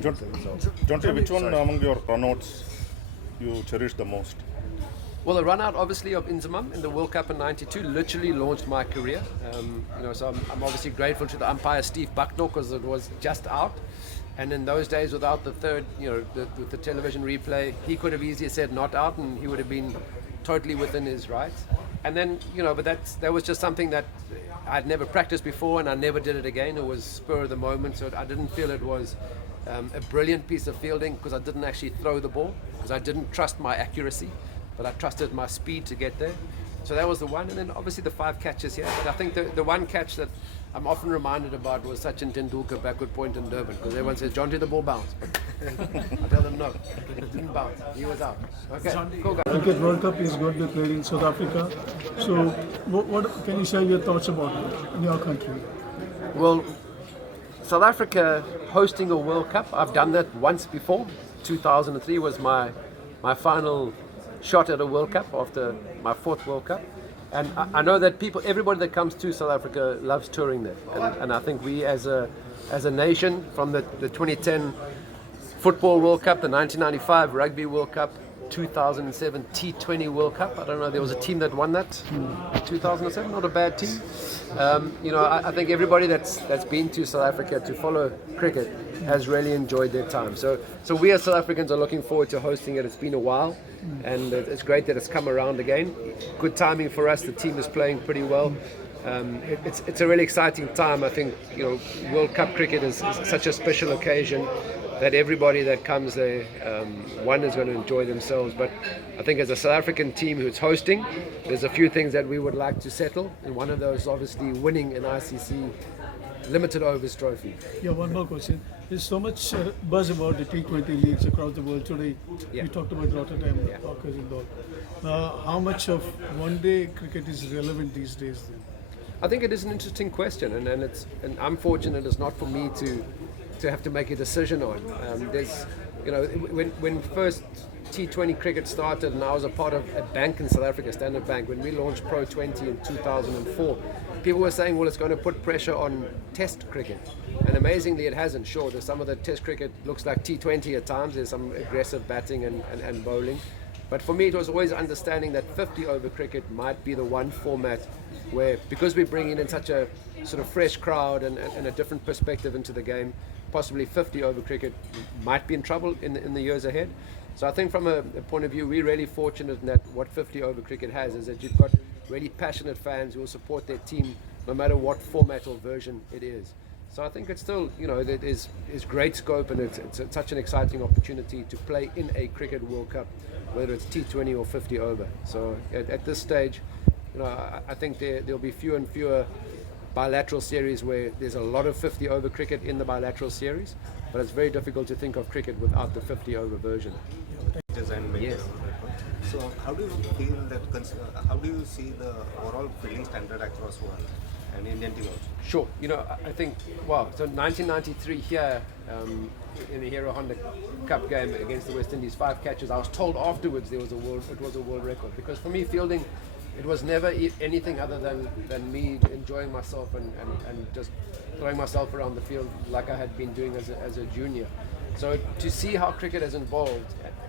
Jonty, which one among your runouts you cherish the most? Well, the run out obviously of Inzamam in the World Cup in '92 literally launched my career. So I'm obviously grateful to the umpire Steve Bucknell because it was just out. And in those days, without the third, the television replay, he could have easily said not out, and he would have been totally within his rights. And then, but that was just something that I'd never practiced before, and I never did it again. It was spur of the moment, so I didn't feel it was a brilliant piece of fielding because I didn't actually throw the ball because I didn't trust my accuracy, but I trusted my speed to get there. So that was the one, and then obviously the 5 catches here. But I think the one catch that I'm often reminded about was Sachin Tendulkar backward point in Durban, because everyone says, Jonty, the ball bounced. I tell them no, it didn't bounce. He was out. Okay, cool guys. Cricket World Cup is going to be played in South Africa. So, what can you share your thoughts about it in your country? Well, South Africa hosting a World Cup, I've done that once before. 2003 was my final shot at a World Cup after my 4th World Cup. And I know that everybody that comes to South Africa loves touring there. And I think we as a nation, from the 2010 Football World Cup, the 1995 Rugby World Cup, 2007 T20 World Cup. I don't know, there was a team that won that. 2007, not a bad team. I think everybody that's been to South Africa to follow cricket has really enjoyed their time. So we as South Africans are looking forward to hosting it. It's been a while, and it's great that it's come around again. Good timing for us. The team is playing pretty well. It's a really exciting time. I think World Cup cricket is such a special occasion that everybody that comes there, one is going to enjoy themselves. But I think as a South African team who's hosting, there's a few things that we would like to settle. And one of those, obviously, winning an ICC limited overs trophy. Yeah, one more question. There's so much buzz about the T20 leagues across the world today. Yeah. We talked about Rotterdam, Yeah. Hawkers and all. How much of one-day cricket is relevant these days then? I think it is an interesting question, and I'm fortunate it's not for me to have to make a decision on. There's, when first T20 cricket started, and I was a part of a bank in South Africa, Standard Bank, when we launched Pro 20 in 2004, people were saying, well, it's going to put pressure on Test cricket, and amazingly, it hasn't. Sure, there's some of the Test cricket looks like T20 at times. There's some aggressive batting and bowling. But for me, it was always understanding that 50-over cricket might be the one format where, because we're bringing in such a sort of fresh crowd and a different perspective into the game, possibly 50-over cricket might be in trouble in the years ahead. So I think from a point of view, we're really fortunate in that what 50-over cricket has is that you've got really passionate fans who will support their team no matter what format or version it is. So I think it's still, there is great scope, and it's such an exciting opportunity to play in a cricket World Cup, whether it's T20 or 50 over. So at this stage, I think there'll be fewer and fewer bilateral series where there's a lot of 50 over cricket in the bilateral series, but it's very difficult to think of cricket without the 50 over version. Yes. So how do you feel that? How do you see the overall fielding standard across world and Indian team also? Sure. I think, so 1993 here in the Hero Honda Cup game against the West Indies, 5 catches. I was told afterwards it was a world record, because for me, fielding, it was never anything other than me enjoying myself and just throwing myself around the field like I had been doing as a junior. So to see how cricket has evolved,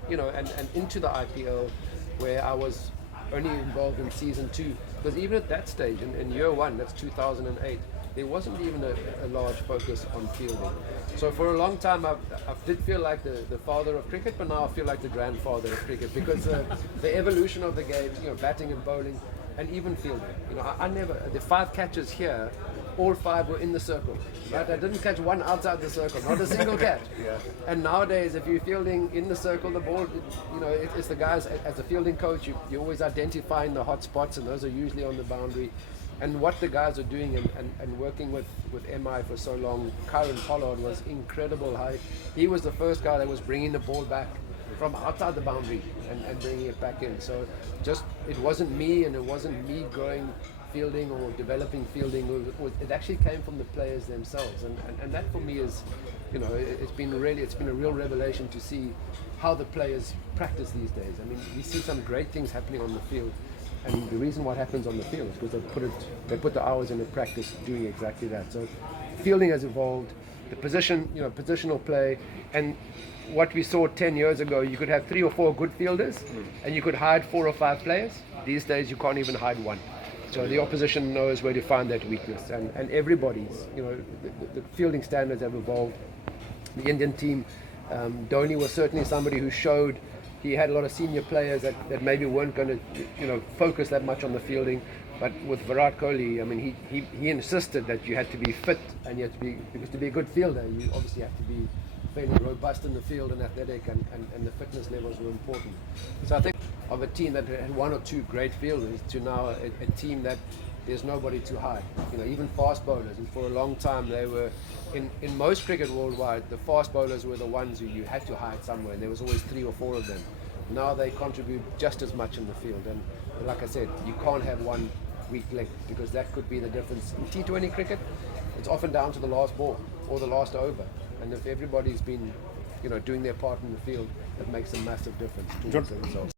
and into the IPL, where I was only involved in season 2, because even at that stage, in year 1, that's 2008, there wasn't even a large focus on fielding. So for a long time, I did feel like the father of cricket, but now I feel like the grandfather of cricket, because the evolution of the game, batting and bowling, and even fielding. I never, the 5 catches here, all 5 were in the circle. Right? I didn't catch one outside the circle, not a single catch. Yeah. And nowadays, if you're fielding in the circle, the ball, it's the guys, as a fielding coach, you're always identifying the hot spots, and those are usually on the boundary. And what the guys are doing and working with MI for so long, Karen Pollard was incredible. He was the first guy that was bringing the ball back from outside the boundary and bringing it back in. So it wasn't me, and it wasn't me growing fielding or developing fielding. It actually came from the players themselves. And that for me is, it's been a real revelation to see how the players practice these days. I mean, we see some great things happening on the field. And the reason what happens on the field is because they put the hours into practice doing exactly that. So fielding has evolved, the positional play, and what we saw 10 years ago, you could have 3 or 4 good fielders, and you could hide 4 or 5 players. These days, you can't even hide one. So the opposition knows where to find that weakness, and everybody's, the fielding standards have evolved. The Indian team, Dhoni was certainly somebody who showed he had a lot of senior players that maybe weren't going to, focus that much on the fielding. But with Virat Kohli, I mean, he insisted that you had to be fit, and you had to be, because to be a good fielder, you obviously have to be fairly robust in the field and athletic, and the fitness levels were important. So I think of a team that had 1 or 2 great fielders to now a team that there's nobody to hide. Even fast bowlers, and for a long time they were, in most cricket worldwide, the fast bowlers were the ones who you had to hide somewhere, and there was always 3 or 4 of them. Now they contribute just as much in the field, and like I said, you can't have one weak link, because that could be the difference. In T20 cricket, it's often down to the last ball or the last over, and if everybody's been doing their part in the field, it makes a massive difference towards the result.